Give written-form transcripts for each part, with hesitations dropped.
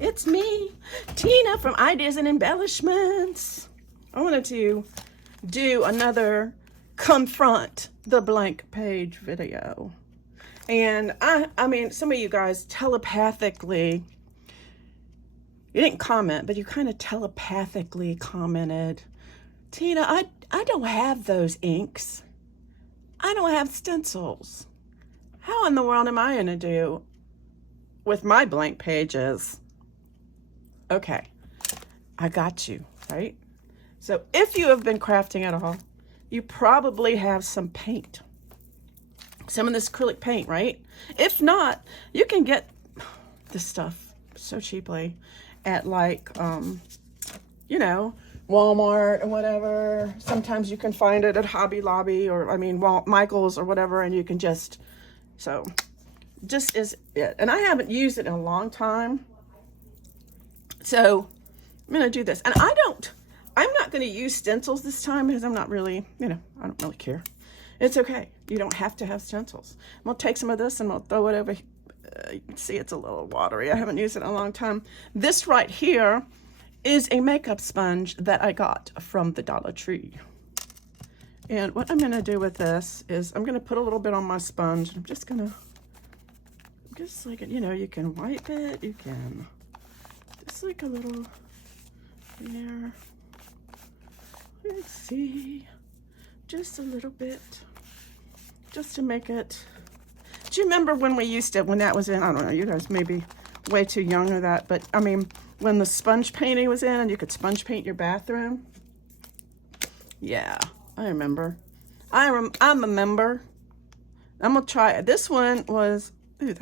It's me, Tina from Ideas and Embellishments. I wanted to do another Confront the Blank Page video. And I mean, some of you guys telepathically, you didn't comment, but you kind of telepathically commented, Tina, I don't have those inks. I don't have stencils. How in the world am I going to do with my blank pages? Okay, I got you, right? So if you have been crafting at all, you probably have some paint, some of this acrylic paint, right? If not, you can get this stuff so cheaply at like, you know, Walmart or whatever. Sometimes you can find it at Hobby Lobby or, I mean, Michael's or whatever, and you can just, so just is it. And I haven't used it in a long time. So I'm going to do this. And I'm not going to use stencils this time because I'm not really, you know, I don't really care. It's okay. You don't have to have stencils. I'm going to take some of this and I'll throw it over. You can see it's a little watery. I haven't used it in a long time. This right here is a makeup sponge that I got from the Dollar Tree. And what I'm going to do with this is I'm going to put a little bit on my sponge. I'm just going to, just like, you know, you can wipe it. You can, just like a little here. Let's see. Just a little bit. Just to make it. Do you remember when we used to, when that was in, I don't know, you guys may be way too young for that, but I mean, when the sponge painting was in and you could sponge paint your bathroom? Yeah, I remember. I'm a member. I'm gonna try it. This one was, ooh,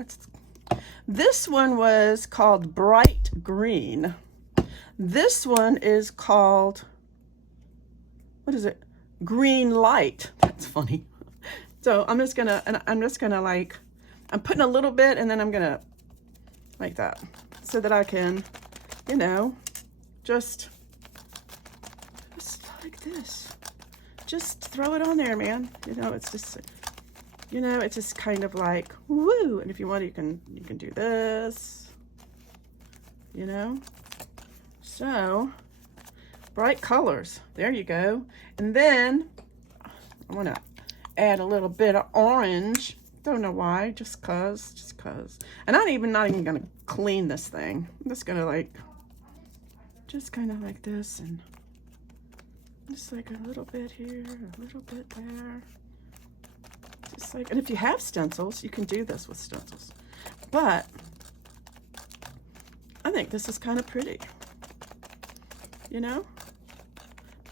this one was called Bright Green. This one is called, what is it? Green Light. That's funny. So I'm just gonna like, I'm putting a little bit and then I'm gonna like that so that I can, you know, just like this. Just throw it on there, man. You know, it's just, you know, it's just kind of like, woo. And if you want, you can do this, you know. So, bright colors. There you go. And then I want to add a little bit of orange. Don't know why, just cause. And I'm not even gonna clean this thing. I'm just gonna like, just kind of like this, and just like a little bit here, a little bit there. Just like, and if you have stencils, you can do this with stencils. But I think this is kind of pretty. You know?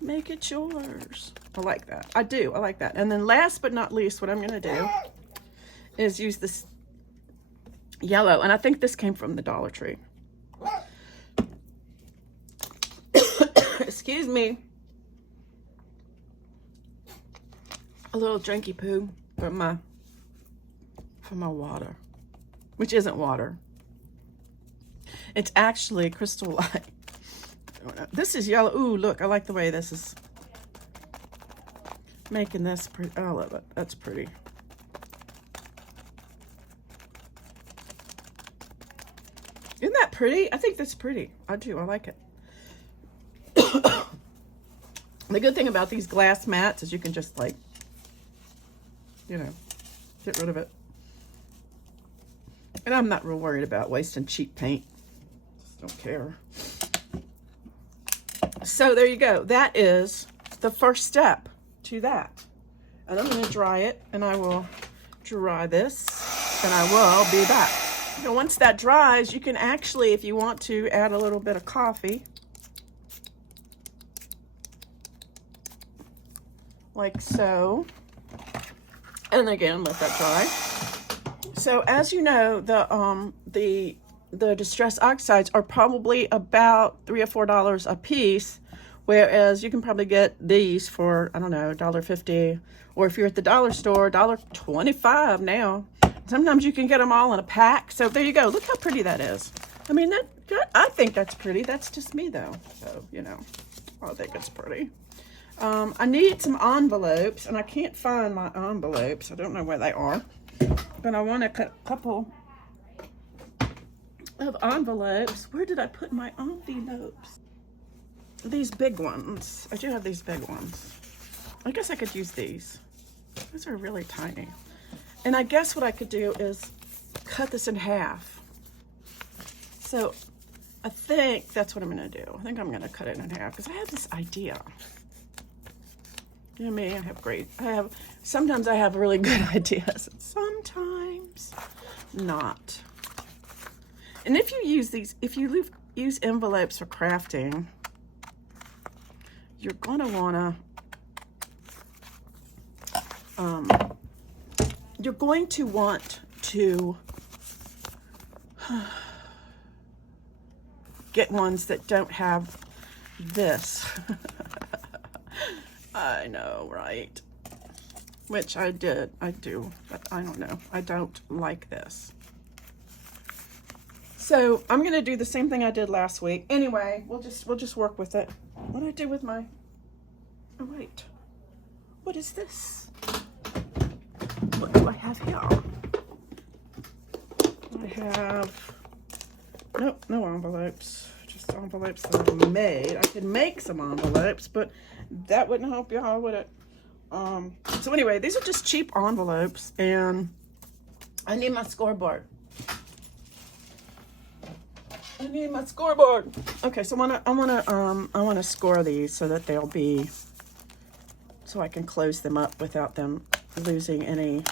Make it yours. I like that. I do. I like that. And then last but not least, what I'm going to do is use this yellow. And I think this came from the Dollar Tree. Excuse me. A little drinky poo from my water, which isn't water. It's actually Crystal Light. This is yellow. Ooh, look, I like the way this is making this pretty. I love it. That's pretty. Isn't that pretty? I think that's pretty. I do. I like it. The good thing about these glass mats is you can just like, you know, get rid of it. And I'm not real worried about wasting cheap paint. Just don't care. So there you go. That is the first step to that. And I'm going to dry it, and I will dry this, and I will be back. And once that dries, you can actually, if you want to, add a little bit of coffee. Like so. And again, let that dry. So as you know, the Distress Oxides are probably about $3 or $4 a piece, whereas you can probably get these for, I don't know, $1.50, or if you're at the dollar store, $1.25 now. Sometimes you can get them all in a pack. So there you go. Look how pretty that is. I mean, I think that's pretty. That's just me though. So, you know, I think it's pretty. I need some envelopes, and I can't find my envelopes. I don't know where they are, but I want a couple of envelopes. Where did I put my envelopes? These big ones. I do have these big ones. I guess I could use these. These are really tiny. And I guess what I could do is cut this in half. So I think that's what I'm going to do. I think I'm going to cut it in half because I have this idea. You know me, sometimes I have really good ideas, and sometimes not. And if you use these, if you use envelopes for crafting, you're going to want to, get ones that don't have this. I know, right? Which I do, but I don't know. I don't like this. So I'm gonna do the same thing I did last week. Anyway, we'll just work with it. What did I do with my? Oh wait, what is this? What do I have here? I have no envelopes. Just envelopes that I've made. I could make some envelopes, but that wouldn't help y'all, would it? So anyway, these are just cheap envelopes, and I need my scoreboard. I need my scoreboard. Okay, so I wanna score these so that they'll be, so I can close them up without them losing any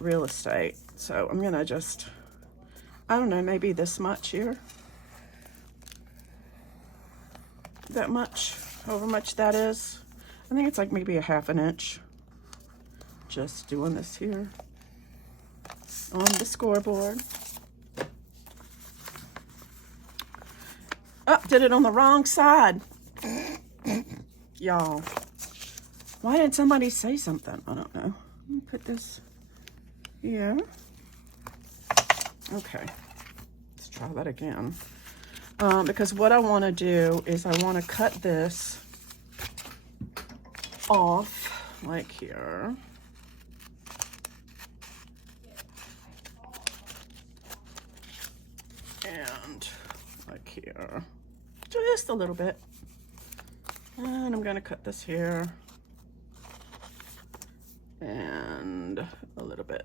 real estate. So I'm gonna just, I don't know, maybe this much here. That much, however much that is. I think it's like maybe a ½ inch. Just doing this here on the scoreboard. Oh, did it on the wrong side. Y'all, why didn't somebody say something? I don't know. Let me put this here. Okay, let's try that again. Because what I want to do is I want to cut this off like here. And like here. Just a little bit. And I'm going to cut this here. And a little bit.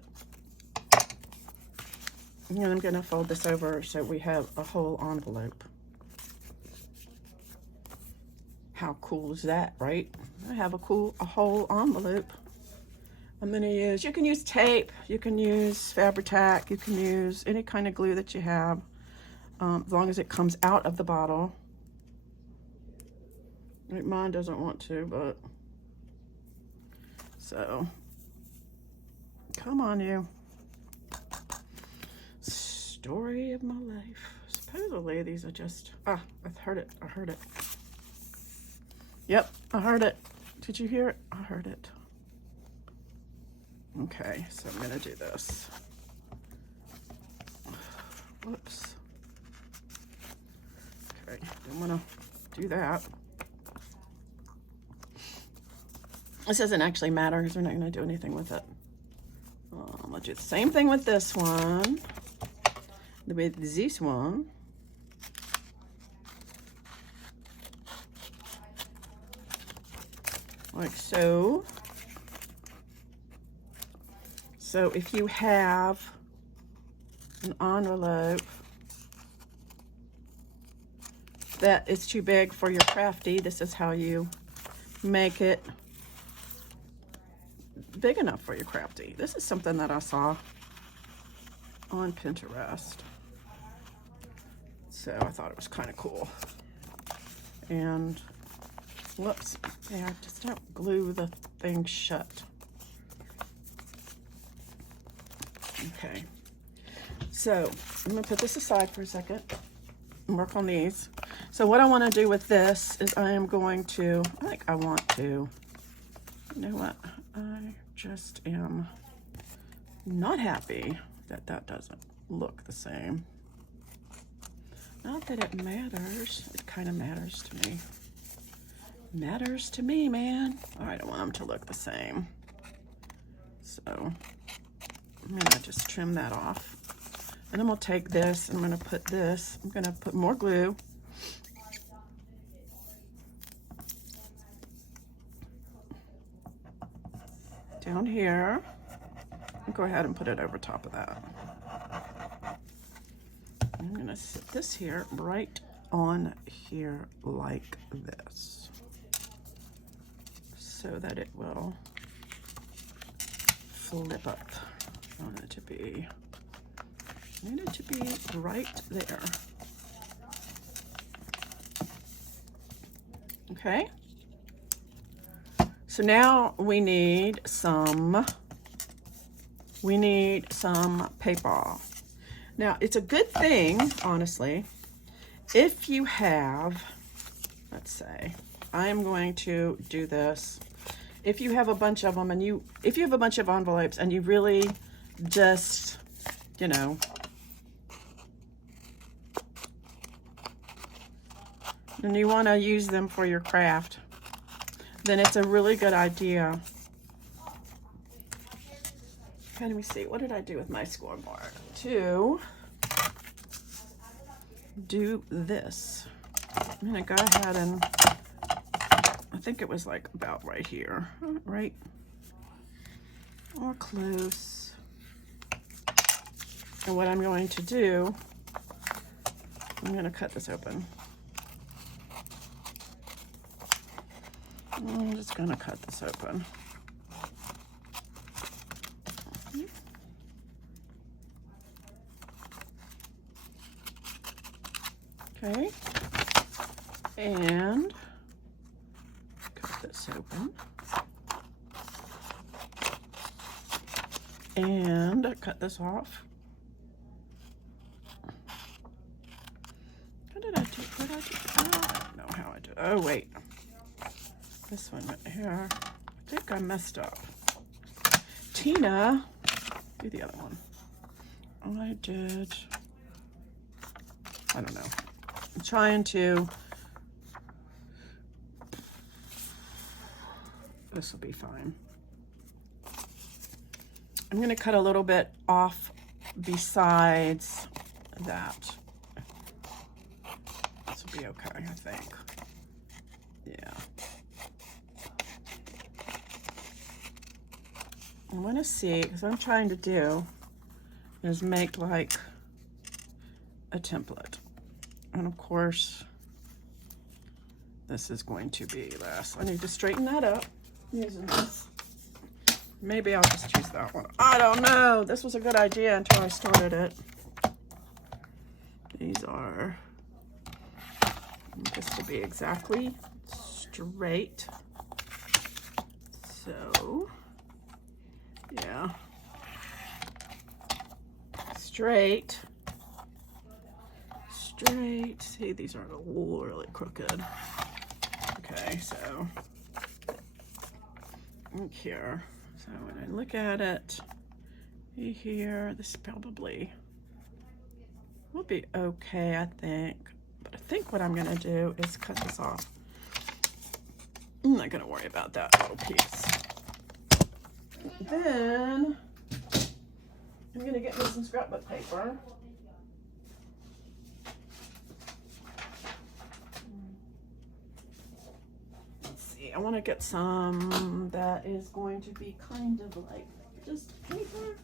And I'm going to fold this over so we have a whole envelope. How cool is that, right? I have a whole envelope. I'm going to use, you can use tape, you can use Fabri-Tac, you can use any kind of glue that you have, as long as it comes out of the bottle. Like mine doesn't want to, but, so, come on you. Story of my life. Supposedly these are just, I heard it. Yep, I heard it. Did you hear it? I heard it. Okay, so I'm gonna do this. Whoops. Okay, don't wanna do that. This doesn't actually matter because we're not gonna do anything with it. Let's do the same thing with this one. With this one. Like so. So if you have an envelope that is too big for your crafty, this is how you make it big enough for your crafty. This is something that I saw on Pinterest. So I thought it was kind of cool. And whoops, yeah, just don't glue the thing shut. Okay, so I'm gonna put this aside for a second and work on these. So what I want to do with this is I am going to, you know what, I just am not happy that that doesn't look the same. Not that it matters, it kind of matters to me. Matters to me, man. I don't want them to look the same. So I'm gonna just trim that off. And I'm gonna take this, and I'm gonna put this, I'm gonna put more glue. Down here. I'll go ahead and put it over top of that. I'm gonna sit this here right on here like this, so that it will flip up. I want it to be, right there. Okay. So now we need some paper. Now, it's a good thing, honestly, if you have, let's say, I'm going to do this. If you have a bunch of them, and if you have a bunch of envelopes and you really just, you know, and you want to use them for your craft, then it's a really good idea. Okay, let me see. What did I do with my scoreboard? To do this. I'm going to go ahead and, I think it was like about right here, right? Or close. And what I'm going to do, I'm going to cut this open. I'm just going to cut this open. Okay, and cut this open, and cut this off. How did I do? What did I do? I don't know how I do. Oh wait, this one right here. I think I messed up. Tina, do the other one. I did. I don't know. I'm trying to, this will be fine. I'm going to cut a little bit off besides that. This will be okay, I think. Yeah. I want to see, because what I'm trying to do is make like a template. And of course, this is going to be less. I need to straighten that up using this. Maybe I'll just use that one. I don't know. This was a good idea until I started it. These are just to be exactly straight. So, yeah. Straight. Straight. See, these are really crooked. Okay, so look here. So when I look at it here, this probably will be okay, I think. But I think what I'm gonna do is cut this off. I'm not gonna worry about that little piece. Then I'm gonna get me some scrapbook paper. I want to get some that is going to be kind of like just paper.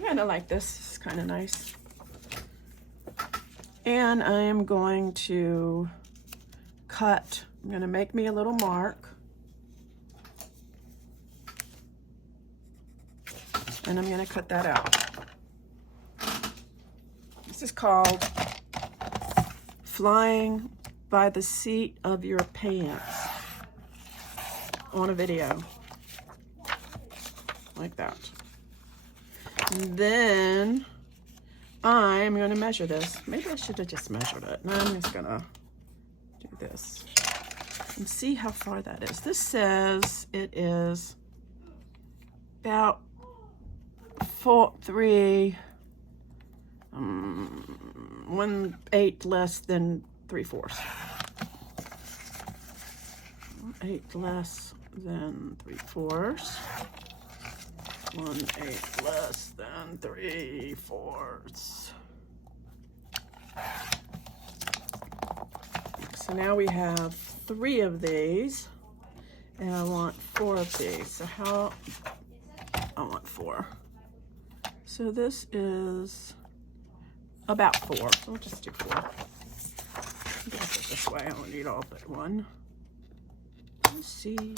Kind of like this. It's kind of nice. And I am going to cut. I'm going to make me a little mark. And I'm going to cut that out. This is called Flying by the Seat of Your Pants on a video. Like that. And then I'm going to measure this. Maybe I should have just measured it. No, I'm just going to do this. And see how far that is. This says it is about 1/8 less than 3/4. 1/8 less than 3/4. 1/8 less than 3/4. So now we have 3 of these, and I want 4 of these. So how, I want 4. So this is about 4. So we'll just do 4. I'll do it this way. I don't need all but 1. Let's see.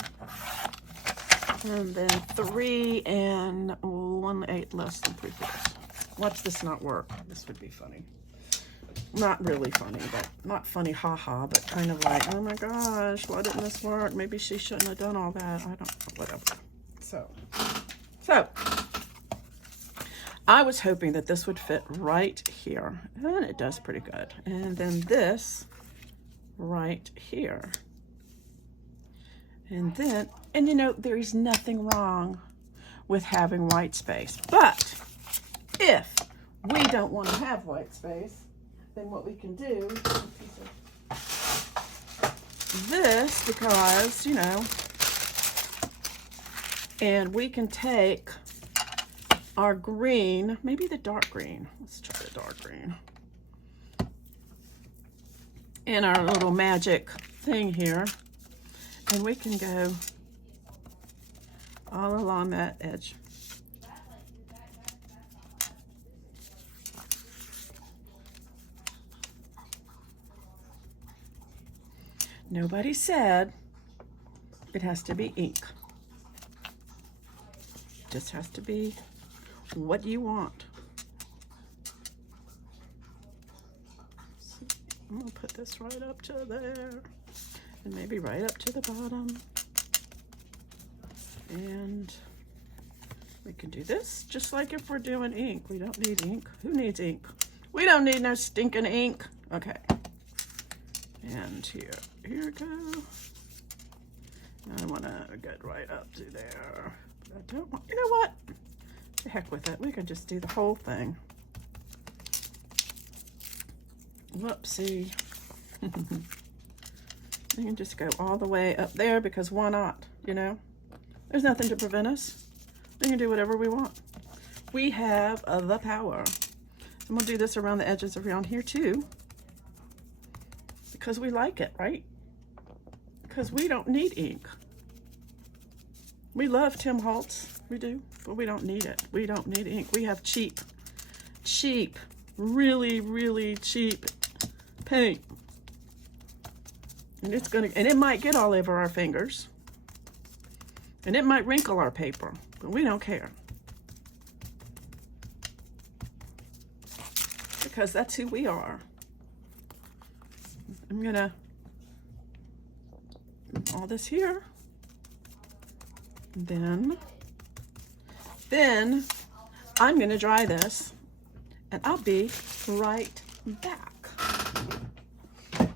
And then 3 and 1/8 less than 3/4. Watch this not work. This would be funny. Not really funny, but not funny, haha, but kind of like, oh my gosh, why didn't this work? Maybe she shouldn't have done all that. I don't know, whatever. So I was hoping that this would fit right here, and it does pretty good. And then this right here. And then, and you know, there is nothing wrong with having white space. But if we don't want to have white space, then what we can do is this, because, you know, and we can take our green, maybe the dark green. Let's try the dark green. And our little magic thing here. And we can go all along that edge. Nobody said it has to be ink. It just has to be what you want. So I'm gonna put this right up to there, and maybe right up to the bottom. And we can do this just like if we're doing ink. We don't need ink. Who needs ink? We don't need no stinking ink. Okay. And here we go. I want to get right up to there. But I don't want, you know what? The heck with it. We can just do the whole thing. Whoopsie. We can just go all the way up there because why not? You know, there's nothing to prevent us. We can do whatever we want. We have the power. I'm going to do this around the edges around here too. Because we like it, right? Because we don't need ink. We love Tim Holtz, we do, but we don't need it. We don't need ink. We have cheap, really, really cheap paint. And it might get all over our fingers. And it might wrinkle our paper, but we don't care. Because that's who we are. I'm gonna all this here. Then I'm gonna dry this, and I'll be right back.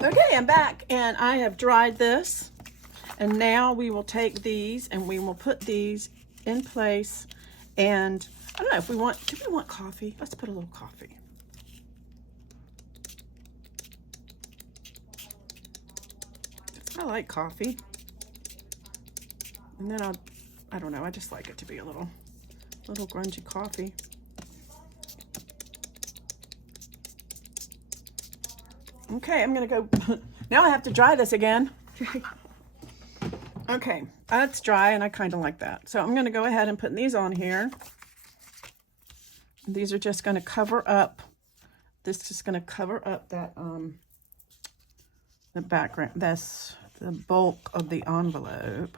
Okay, I'm back, and I have dried this, and now we will take these and we will put these in place. And I don't know if we want, do we want coffee? Let's put a little coffee. I like coffee. And then I don't know, I just like it to be a little grungy coffee. Okay, I'm gonna go, now I have to dry this again. Okay, that's dry and I kind of like that. So I'm gonna go ahead and put these on here. These are just gonna cover up, this is gonna cover up that, the background, that's the bulk of the envelope.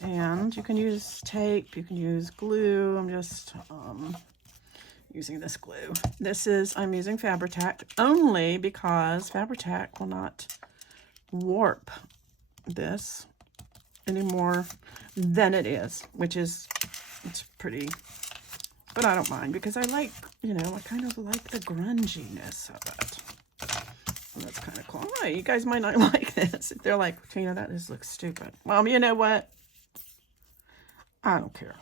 And you can use tape, you can use glue. I'm just using this glue. I'm using Fabri-Tac only because Fabri-Tac will not warp this any more than it is, which is, it's pretty, but I don't mind because I like, you know, I kind of like the grunginess of it. Well, that's kind of cool. All right, you guys might not like this. If they're like, Tina, that just looks stupid. Well, you know what? I don't care.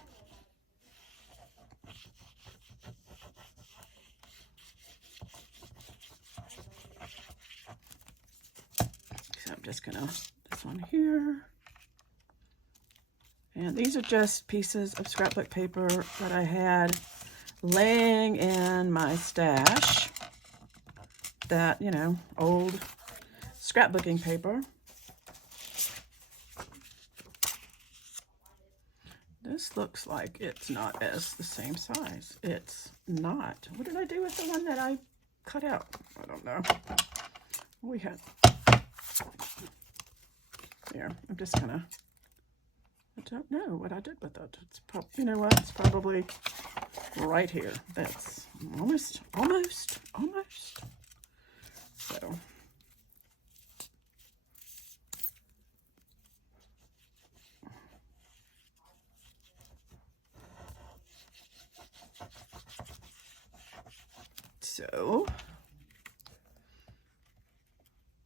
just gonna, this one here. And these are just pieces of scrapbook paper that I had laying in my stash. That, you know, old scrapbooking paper. This looks like it's not as the same size. It's not. What did I do with the one that I cut out? I don't know. We had, here, I'm just gonna, I don't know what I did with it. It's probably, you know what, it's probably right here. That's almost. So. So,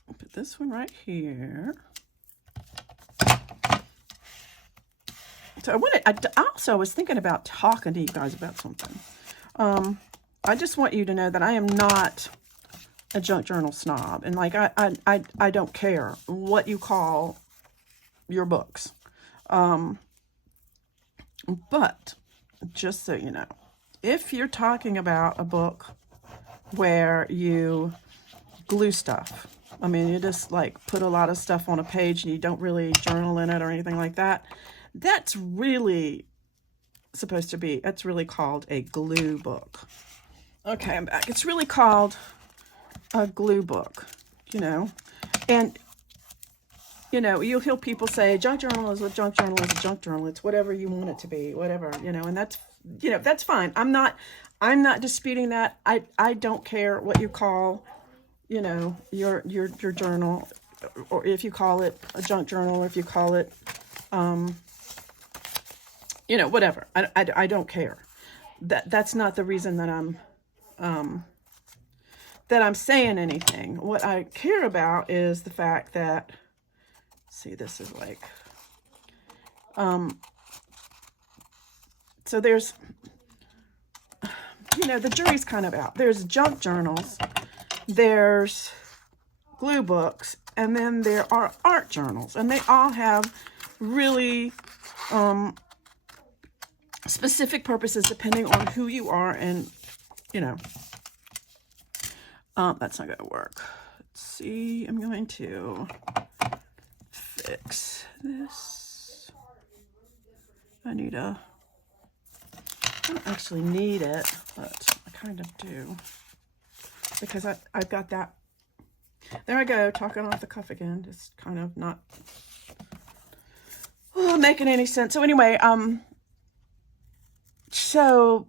I'll put this one right here. So I also was thinking about talking to you guys about something. I just want you to know that I am not a junk journal snob, and like I don't care what you call your books. But just so you know, if you're talking about a book where you glue stuff, I mean, you just like put a lot of stuff on a page and you don't really journal in it or anything like that, that's really supposed to be, that's really called a glue book. Okay, I'm back. It's really called a glue book, you know, and you know, you'll hear people say junk journal is a junk journal is a junk journal. It's whatever you want it to be, whatever, you know, and that's, you know, that's fine. I'm not disputing that. I don't care what you call, you know, your journal, or if you call it a junk journal, or if you call it, you know, whatever. I don't care. That's not the reason that I'm saying anything. What I care about is the fact that, see, this is like, so there's, you know, the jury's kind of out. There's junk journals, there's glue books, and then there are art journals, and they all have really specific purposes depending on who you are, and, you know, that's not gonna work. Let's see, I'm going to fix this. I don't actually need it, but I kind of do, because I've got that. There I go, talking off the cuff again, just kind of not making any sense. So anyway, so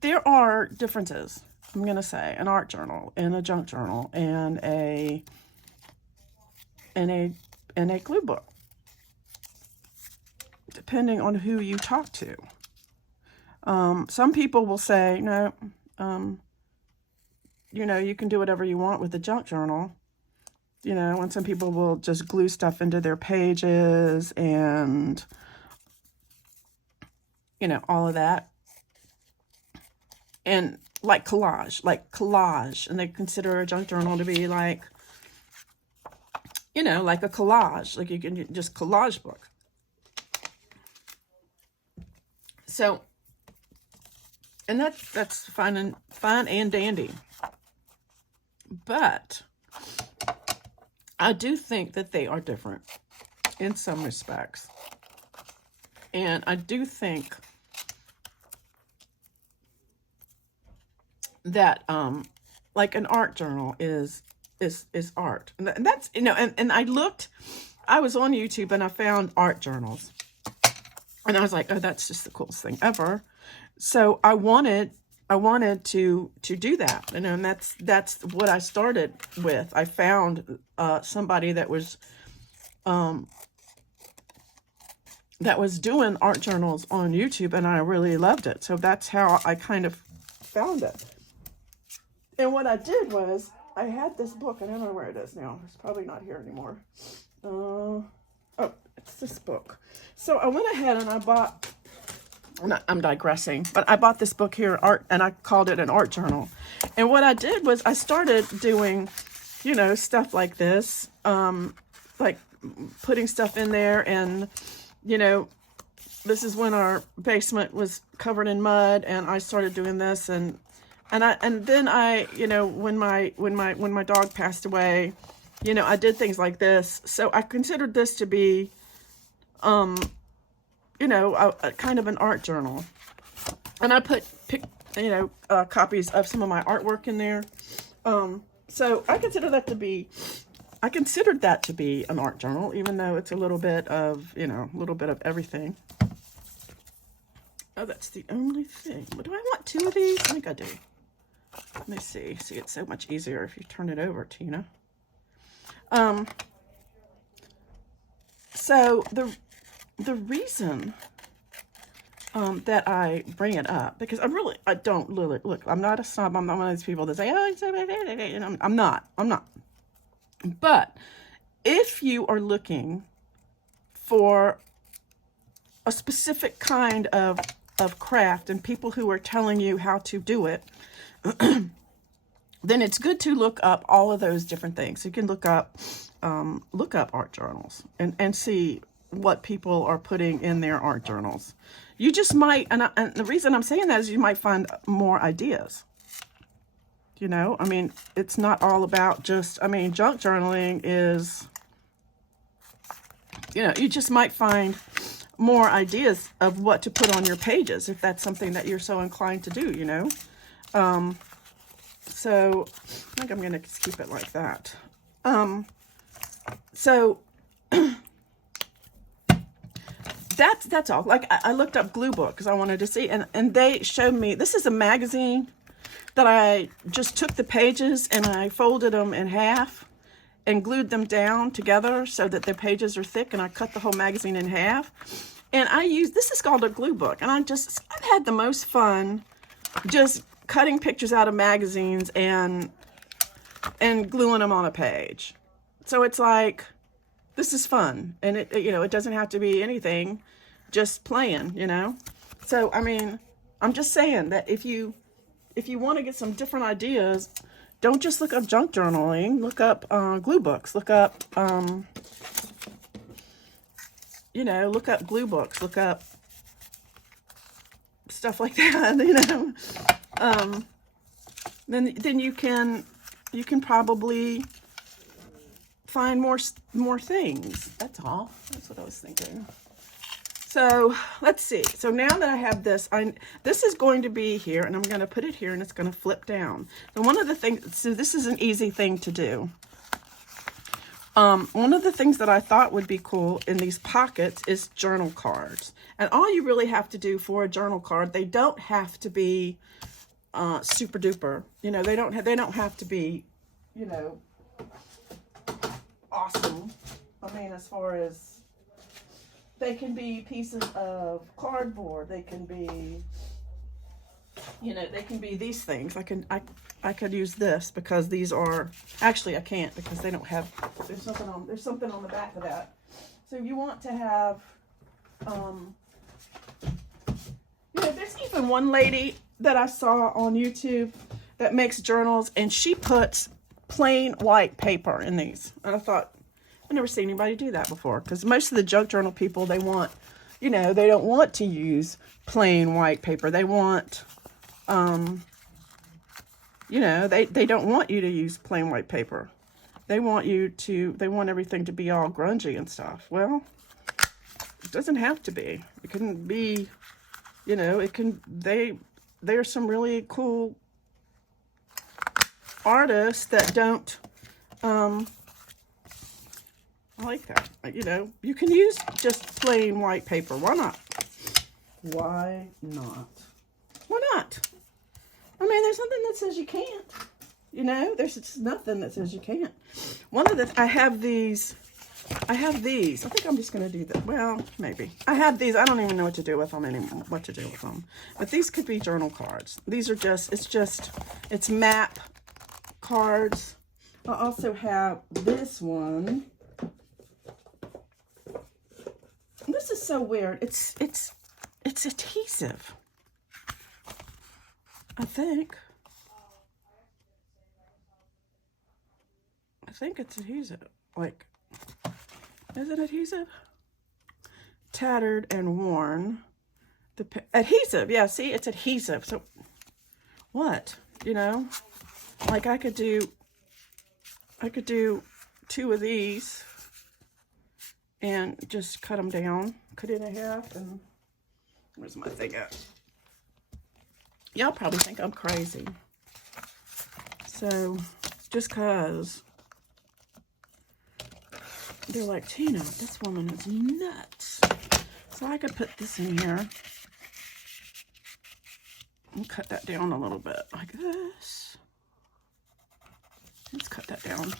there are differences, I'm going to say, an art journal and a junk journal and a glue book, depending on who you talk to. Some people will say, no, you know, you can do whatever you want with the junk journal, you know, and some people will just glue stuff into their pages and, you know, all of that. And like collage, and they consider a junk journal to be like, you know, like a collage, like you can just collage book. So, and that's fine and dandy. But I do think that they are different in some respects. And I do think that like an art journal is art. And that's, you know, and I was on YouTube and I found art journals. And I was like, oh, that's just the coolest thing ever. So I wanted to do that. And that's what I started with. I found somebody that was doing art journals on YouTube, and I really loved it. So that's how I kind of found it. And what I did was, I had this book, and I don't know where it is now. It's probably not here anymore. Oh, it's this book. So I went ahead and I bought, I'm digressing, but I bought this book here, Art, and I called it an art journal. And what I did was I started doing, you know, stuff like this, like putting stuff in there. And, you know, this is when our basement was covered in mud, and I started doing this, and then I, you know, when my dog passed away, you know, I did things like this. So I considered this to be, you know, a kind of an art journal. And I you know, copies of some of my artwork in there. So I considered that to be an art journal, even though it's a little bit of, you know, a little bit of everything. Oh, that's the only thing. What do I want? 2 of these? I think I do. Let me see. See, it's so much easier if you turn it over, Tina. So the reason that I bring it up, because I don't really, look, I'm not a snob. I'm not one of these people that say, oh, I'm not. But if you are looking for a specific kind of craft and people who are telling you how to do it, then it's good to look up all of those different things. You can look up art journals and see what people are putting in their art journals. You just might, and the reason I'm saying that is you might find more ideas. You know, I mean, it's not all about just, I mean, junk journaling is, you know, you just might find more ideas of what to put on your pages if that's something that you're so inclined to do, you know. So I think I'm going to keep it like that. So that's all. Like I looked up glue book because I wanted to see, and they showed me, this is a magazine that I just took the pages and I folded them in half and glued them down together so that the pages are thick, and I cut the whole magazine in half. And this is called a glue book, and I've had the most fun just cutting pictures out of magazines and gluing them on a page. So it's like, this is fun, and it you know, it doesn't have to be anything, just playing, you know. So I mean, I'm just saying that if you want to get some different ideas, don't just look up junk journaling. Look up glue books. Look up you know, look up glue books. Look up stuff like that. You know, then you can probably find more things. That's all. That's what I was thinking. So let's see. So now that I have this, this is going to be here, and I'm going to put it here, and it's going to flip down. And one of the things, so this is an easy thing to do. One of the things that I thought would be cool in these pockets is journal cards. And all you really have to do for a journal card, they don't have to be super duper. You know, they don't have to be, you know, awesome. I mean, as far as, they can be pieces of cardboard. They can be, you know, they can be these things. I could use this because these are, actually I can't because they don't have, there's something on the back of that. So you want to have, you know, there's even one lady that I saw on YouTube that makes journals, and she puts plain white paper in these. And I thought, I've never seen anybody do that before, because most of the junk journal people, they want, you know, they don't want to use plain white paper. They want, you know, they don't want you to use plain white paper. They want everything to be all grungy and stuff. Well, it doesn't have to be. It can be, you know, there's some really cool artists that don't, I like that. You know, you can use just plain white paper. Why not? Why not? Why not? I mean, there's nothing that says you can't. You know, there's just nothing that says you can't. I have these. I think I'm just going to do that. Well, maybe. I have these. I don't even know what to do with them anymore. But these could be journal cards. These are it's map cards. I also have this one. This is so weird. It's adhesive, I think. I think it's adhesive. Like, is it adhesive? Tattered and worn. Adhesive, yeah, see, it's adhesive. So, what? You know? Like, I could do 2 of these and just cut them down, cut it in half, and where's my thing at? Y'all probably think I'm crazy. So, just cause they're like, Tina, this woman is nuts. So I could put this in here and cut that down a little bit like this. Let's cut that down.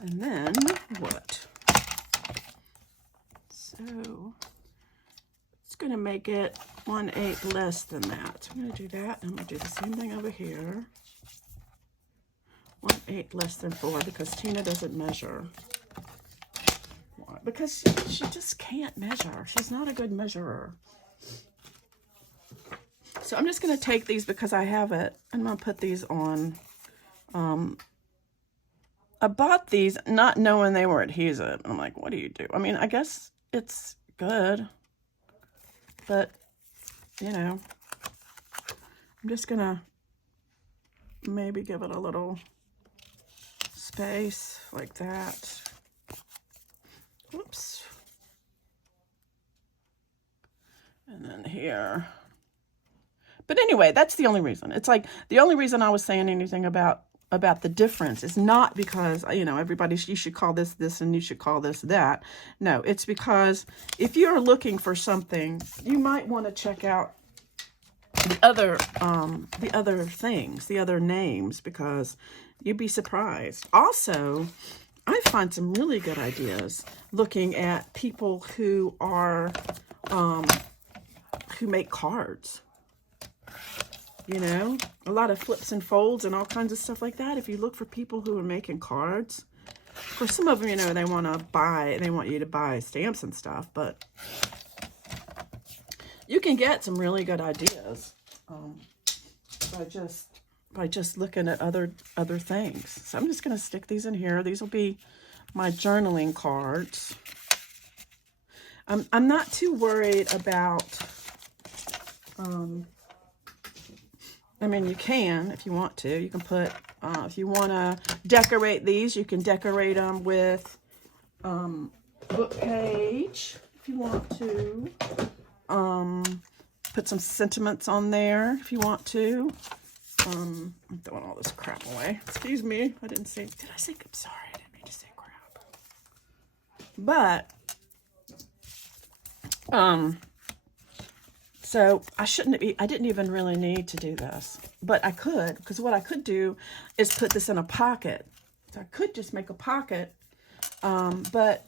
And then what? So it's going to make it 1/8 less than that. So I'm going to do that. I'm going to do the same thing over here. 1/8 less than 4 because Tina doesn't measure. Why? Because she just can't measure. She's not a good measurer. So I'm just going to take these because I have it. I'm going to put these on. I bought these not knowing they were adhesive. I'm like, what do you do? I mean, I guess it's good. But, you know, I'm just going to maybe give it a little space like that. Whoops. And then here. But anyway, that's the only reason. It's like the only reason I was saying anything about the difference is not because, you know, you should call this this and you should call this that. No, it's because if you're looking for something, you might want to check out the other things, the other names, because you'd be surprised. Also, I find some really good ideas looking at people who are who make cards. You know, a lot of flips and folds and all kinds of stuff like that. If you look for people who are making cards, for some of them, you know, they want you to buy stamps and stuff, but you can get some really good ideas by just looking at other things. So I'm just going to stick these in here. These will be my journaling cards. I'm not too worried about, I mean, you can, if you want to. You can put, if you want to decorate these, you can decorate them with book page, if you want to. Put some sentiments on there, if you want to. I'm throwing all this crap away. Excuse me. I didn't say, did I say, I'm sorry, I didn't mean to say crap. But, so I didn't even really need to do this, but I could, because what I could do is put this in a pocket. So I could just make a pocket, but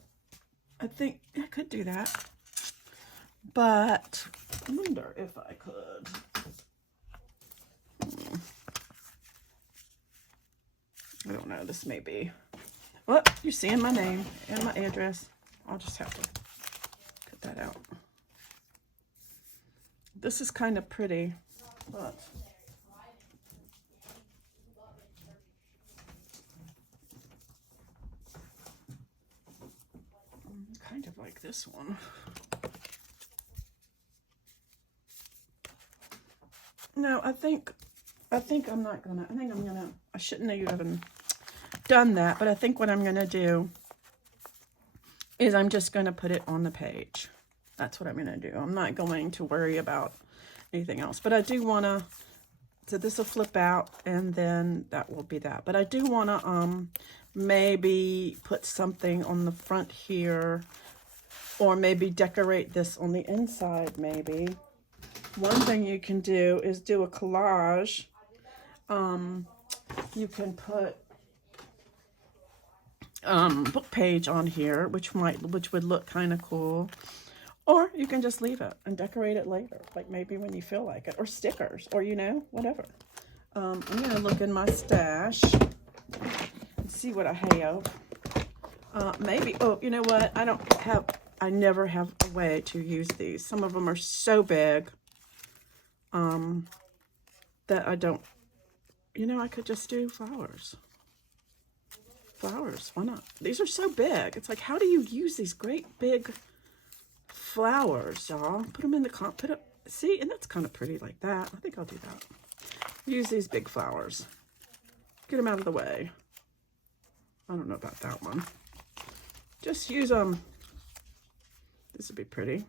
I think I could do that, but I wonder if I could. I don't know, this may be, well, you're seeing my name and my address. I'll just have to cut that out. This is kind of pretty, but kind of like this one. No, I think I'm not gonna, I shouldn't have even done that, but I think what I'm gonna do is I'm just gonna put it on the page. That's what I'm going to do. I'm not going to worry about anything else. But I do want to, so this will flip out and then that will be that. But I do want to maybe put something on the front here, or maybe decorate this on the inside maybe. One thing you can do is do a collage. You can put book page on here, which would look kind of cool. Or you can just leave it and decorate it later, like maybe when you feel like it, or stickers, or, you know, whatever. I'm going to look in my stash and see what I have. Maybe, oh, you know what? I never have a way to use these. Some of them are so big that I don't, you know, I could just do flowers. flowers. Why not? These are so big. It's like, how do you use these great big flowers, y'all? Put them in the put up. See, and that's kind of pretty like that. I think I'll do that. Use these big flowers. Get them out of the way. I don't know about that one. Just use them. This would be pretty.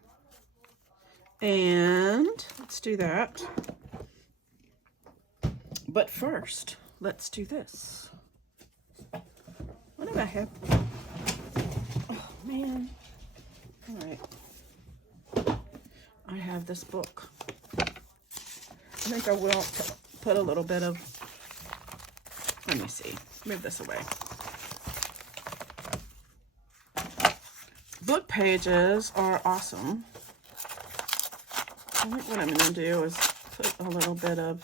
And let's do that. But first, let's do this. What do I have? Oh, man. All right. I have this book. I think I will put a little bit of, let me see, move this away. Book pages are awesome. I think what I'm going to do is put a little bit of,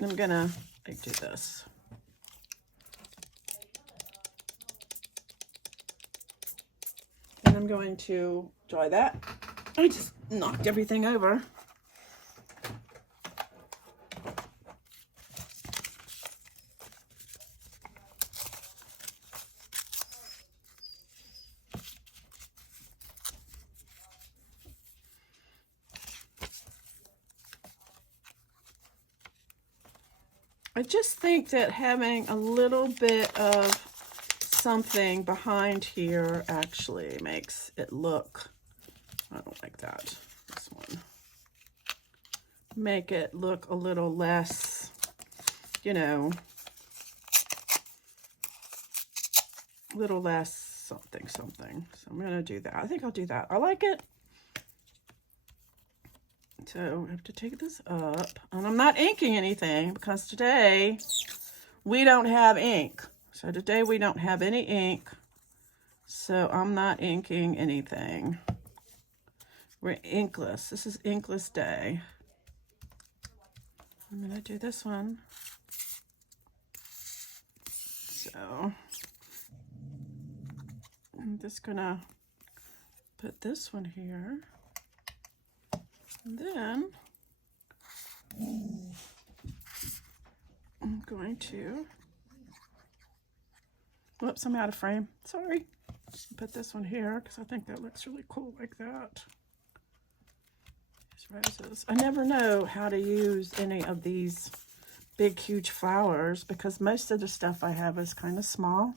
I'm going to do this. And I'm going to dry that. I just knocked everything over. I just think that having a little bit of something behind here actually makes it look, I don't like that, this one. Make it look a little less, you know, a little less something. So I'm going to do that. I think I'll do that. I like it. So I have to take this up, and I'm not inking anything because today we don't have ink. So today we don't have any ink, so I'm not inking anything. We're inkless. This is inkless day. I'm gonna do this one. So I'm just gonna put this one here. And then I'm going to, whoops, I'm out of frame. Sorry. Put this one here because I think that looks really cool like that. These roses. I never know how to use any of these big, huge flowers because most of the stuff I have is kind of small.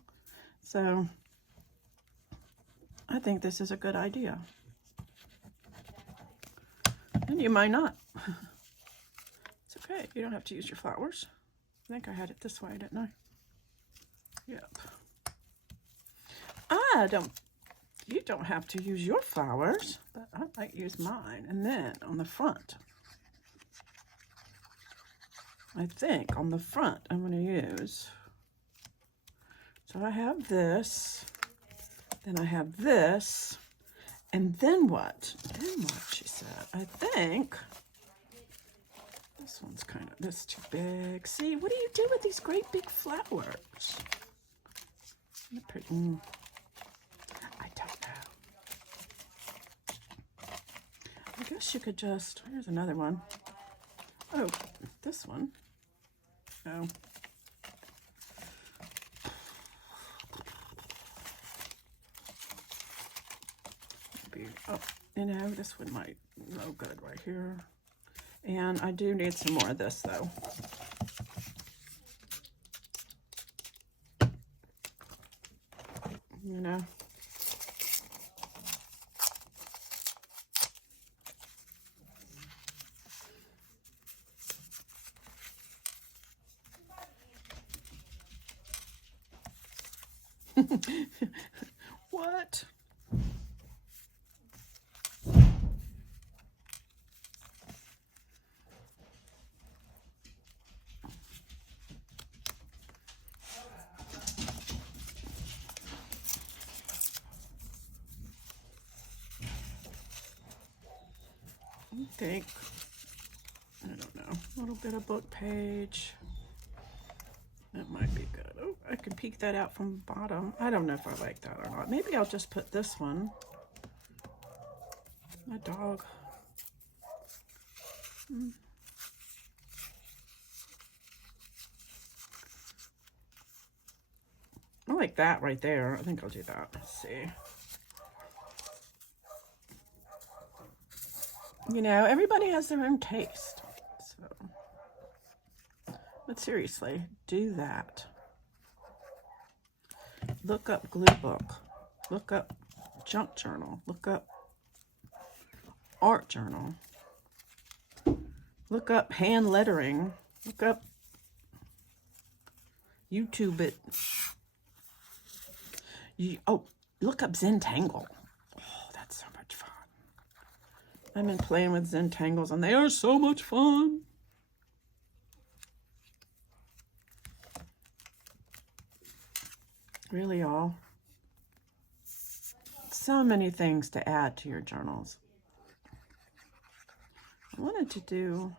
So I think this is a good idea. And you might not. It's okay. You don't have to use your flowers. I think I had it this way, didn't I? Yep. You don't have to use your flowers, but I might use mine. And then on the front, I think on the front I'm going to use, so I have this, then I have this, and then what? Then what, she said. I think this one's kind of, that's too big. See, what do you do with these great big flowers? I don't know. I guess you could just, here's another one. Oh, this one. No. Maybe, oh, you know, this one might no good right here. And I do need some more of this though. You know. What? I don't know, a little bit of book page. That might be good. Oh, I can peek that out from the bottom. I don't know if I like that or not. Maybe I'll just put this one. My dog. like that right there. I think I'll do that. Let's see. You know, everybody has their own taste. So, but seriously, do that. Look up glue book. Look up junk journal. Look up art journal. Look up hand lettering. Look up YouTube it. Look up Zentangle. Oh, that's so much fun. I've been playing with Zentangles and they are so much fun. Really, y'all. So many things to add to your journals. I wanted to do,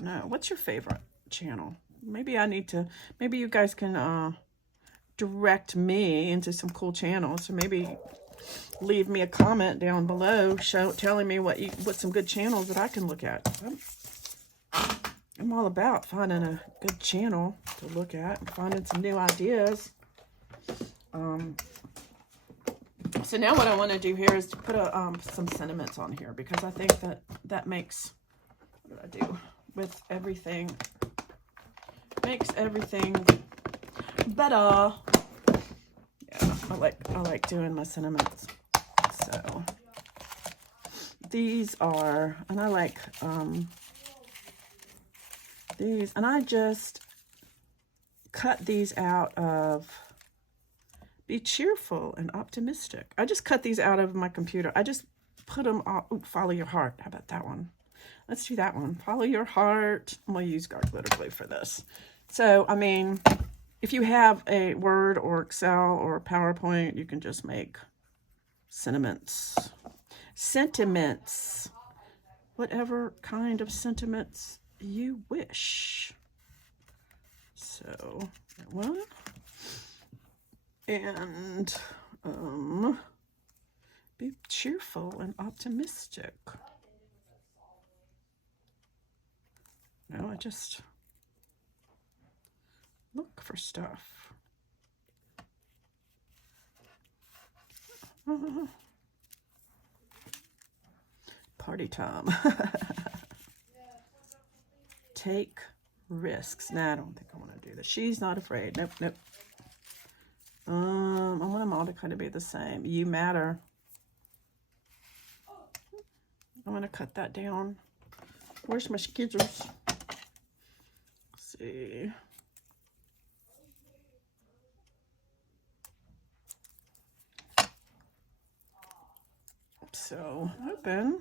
no, what's your favorite channel? Maybe I need to, maybe you guys can direct me into some cool channels. So maybe leave me a comment down below telling me what some good channels that I can look at. I'm all about finding a good channel to look at and finding some new ideas. So now what I want to do here is to put some sentiments on here, because I think that makes, what do I do with everything? Makes everything better. Yeah, I like doing my sentiments. So these are, and I like these, and I just cut these out of Be Cheerful and Optimistic. I just cut these out of my computer. I just put them all. Ooh, Follow Your Heart. How about that one? Let's do that one. Follow Your Heart. I'm going to use guard glitter glue for this. So, I mean, if you have a Word or Excel or PowerPoint, you can just make sentiments. Sentiments. Whatever kind of sentiments you wish. So, that one. And be cheerful and optimistic. No, I just look for stuff. Party time. Take risks. Nah, I don't think I want to do this. She's not afraid. Nope, nope. I want them all to kind of be the same. You matter. I'm going to cut that down. Where's my scissors? Let's see. So, open.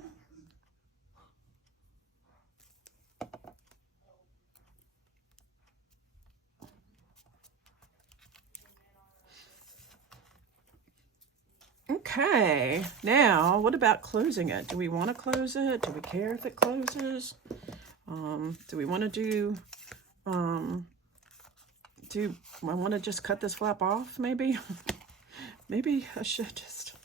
Okay, now what about closing it? Do we want to close it? Do we care if it closes? Do we want to do I want to just cut this flap off maybe? maybe I should just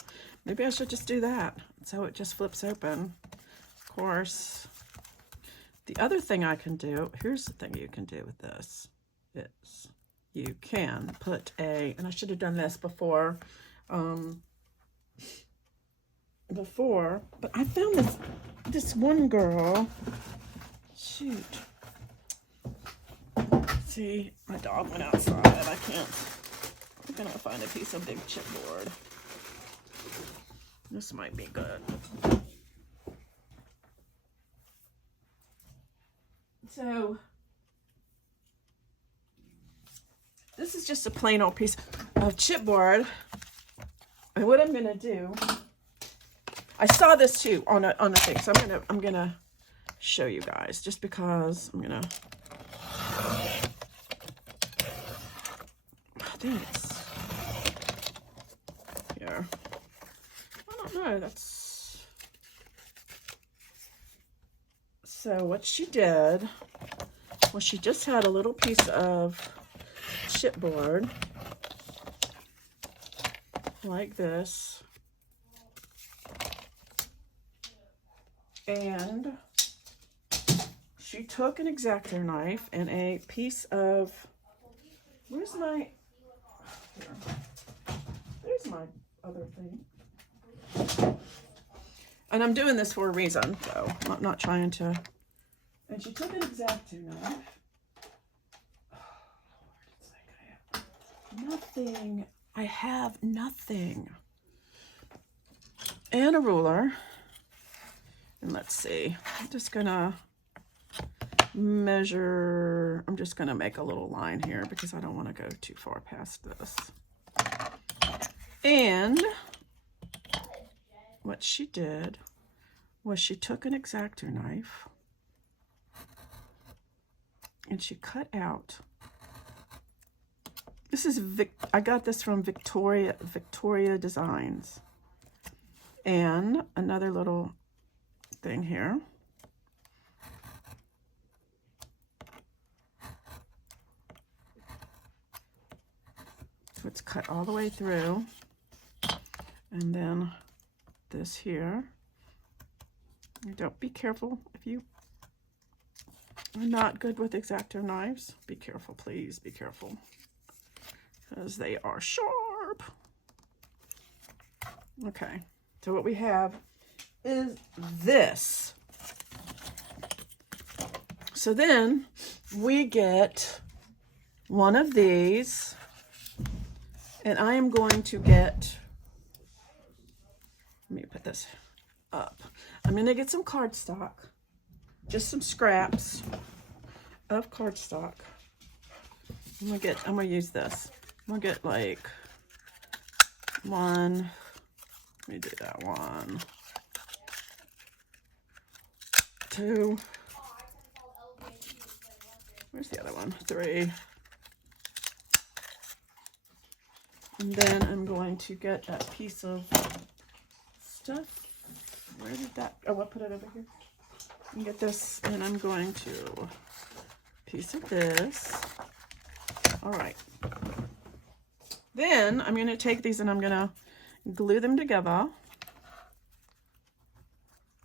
do that so it just flips open. Of course, the other thing I can do, here's the thing you can do with this, is you can put and I should have done this before, but I found this one girl. Shoot. See, my dog went outside. I can't. I'm gonna find a piece of big chipboard. This might be good. So this is just a plain old piece of chipboard. And what I'm gonna do, I saw this too on a thing, so I'm gonna show you guys, just because I'm gonna. I think it's here. I don't know. That's so. What she did was she just had a little piece of chipboard like this, and she took an X-Acto knife and a piece of Where's my, here. There's my other thing. And I'm doing this for a reason, so I'm not trying to. And she took an X-Acto knife. Oh, Lord, it's like I have nothing. I have nothing. And a ruler. And let's see. I'm just gonna measure. I'm just gonna make a little line here because I don't want to go too far past this. And what she did was she took an X-Acto knife and she cut out. This is I got this from Victoria Designs. And another little thing here. So it's cut all the way through. And then this here. Don't be careful if you are not good with X-Acto knives. Be careful, please be careful, because they are sharp. Okay, so what we have is this. So then we get one of these, and I am going to get, let me put this up. I'm going to get some cardstock, just some scraps of cardstock. I'm going to use this. I'm going to get like one, let me do that, 1, 2, where's the other one? 3. And then I'm going to get that piece of stuff. Where did that, oh, I'll put it over here. And get this, and I'm going to piece of this. All right. Then I'm going to take these and I'm going to glue them together.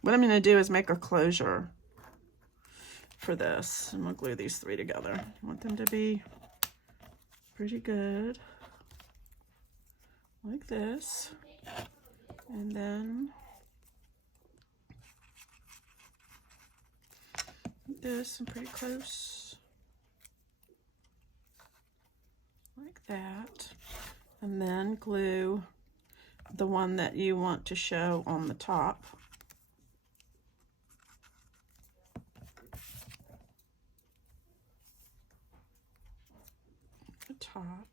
What I'm going to do is make a closure for this. I'm going to glue these 3 together. I want them to be pretty good. Like this. And then this, I'm pretty close. Like that. And then glue the one that you want to show on the top. The top.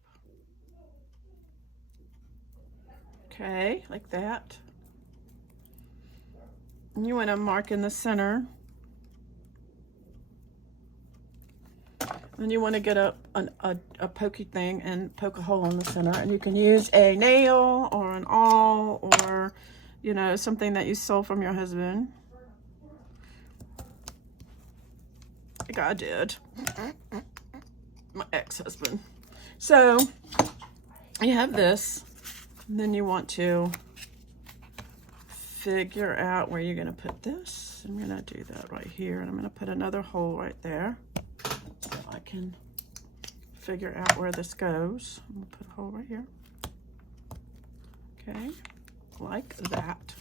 Okay, like that. And you want to mark in the center. Then you want to get a pokey thing and poke a hole in the center. And you can use a nail or an awl or, you know, something that you stole from your husband. Like I did. My ex-husband. So, you have this. And then you want to figure out where you're going to put this. I'm going to do that right here. And I'm going to put another hole right there. So I can figure out where this goes. I'm going to put a hole right here. Okay, like that.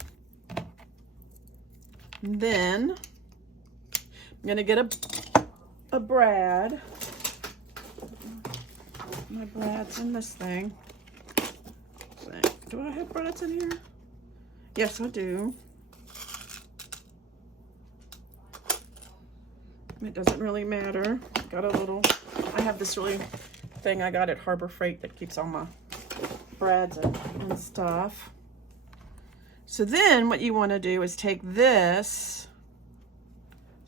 And then I'm going to get a brad. My brad's in this thing. Do I have brads in here? Yes, I do. It doesn't really matter. Got a little, I have this really thing I got at Harbor Freight that keeps all my brads and stuff. So then what you want to do is take this,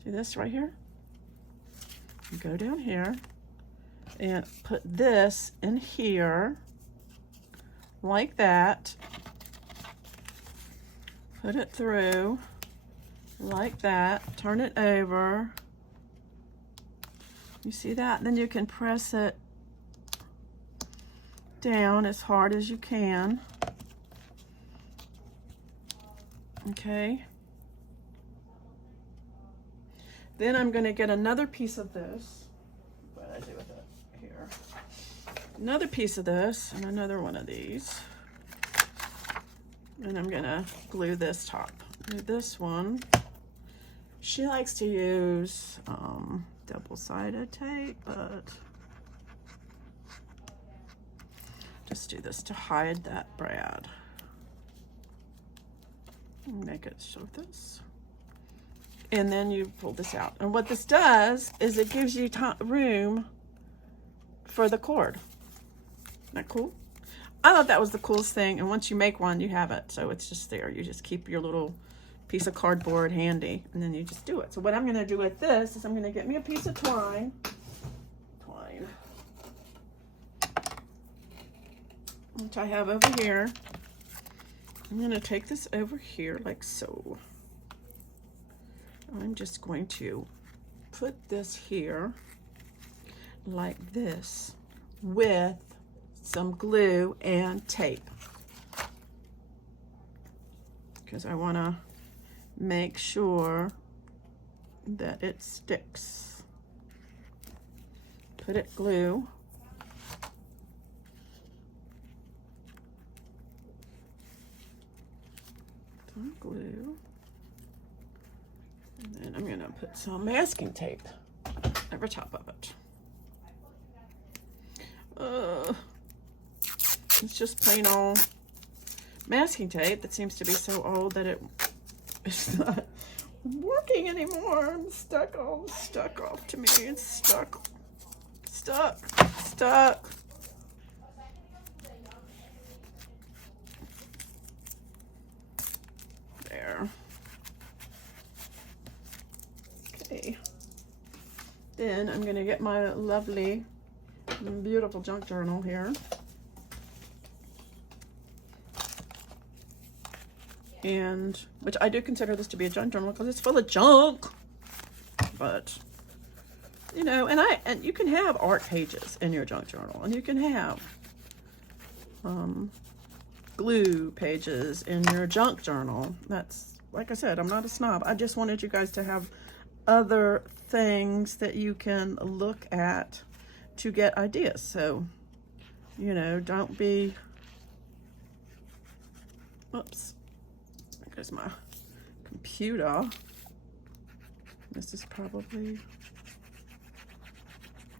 see this right here? You go down here and put this in here like that. Put it through like that. Turn it over. You see that? Then you can press it down as hard as you can. Okay. Then I'm going to get another piece of this. What did I do with it? Here. another piece of this and another one of these. And I'm gonna glue this top. This one, she likes to use double-sided tape, but just do this to hide that brad. Make it show this. And then you pull this out. And what this does is it gives you room for the cord. Isn't that cool? I thought that was the coolest thing. And once you make one, you have it. So it's just there. You just keep your little piece of cardboard handy, and then you just do it. So what I'm going to do with this is I'm going to get me a piece of twine. Which I have over here. I'm going to take this over here like so. I'm just going to put this here like this with some glue and tape, because I want to make sure that it sticks. Put it glue. Some glue. And then I'm going to put some masking tape over top of it. It's just plain old masking tape that seems to be so old that it's not working anymore. I'm stuck off to me. It's stuck. There. Okay. Then I'm going to get my lovely, beautiful junk journal here. And, which I do consider this to be a junk journal because it's full of junk. But, you know, and you can have art pages in your junk journal. And you can have glue pages in your junk journal. That's, like I said, I'm not a snob. I just wanted you guys to have other things that you can look at to get ideas. So, you know, don't be, oops, there goes my computer. This is probably,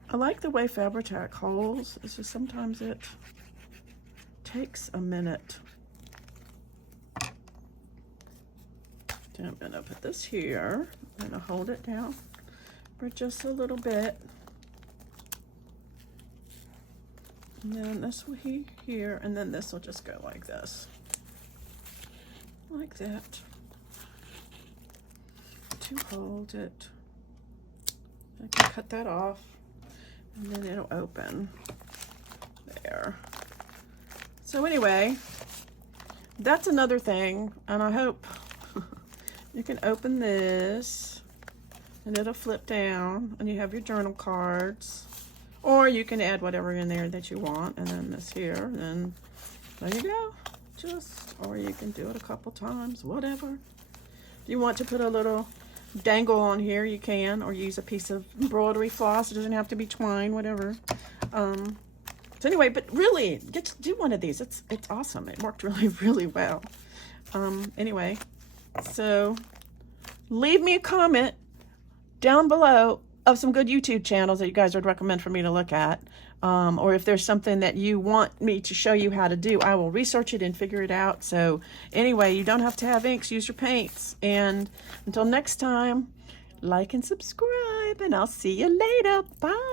I like the way Fabri-Tac holds. It's just sometimes it takes a minute. So I'm gonna put this here. I'm gonna hold it down for just a little bit. And then this will be here, and then this will just go like this. Like that. To hold it. I can cut that off, and then it'll open. There. So anyway, that's another thing, and I hope you can open this and it'll flip down and you have your journal cards, or you can add whatever in there that you want, and then this here, and then there you go. Or you can do it a couple times, whatever. If you want to put a little dangle on here, you can, or use a piece of embroidery floss. It doesn't have to be twine, whatever. So anyway, but really, get to do one of these. It's awesome. It worked really, really well. Anyway, so leave me a comment down below of some good YouTube channels that you guys would recommend for me to look at. Or if there's something that you want me to show you how to do, I will research it and figure it out. So anyway, you don't have to have inks, use your paints. And until next time, like and subscribe, and I'll see you later. Bye.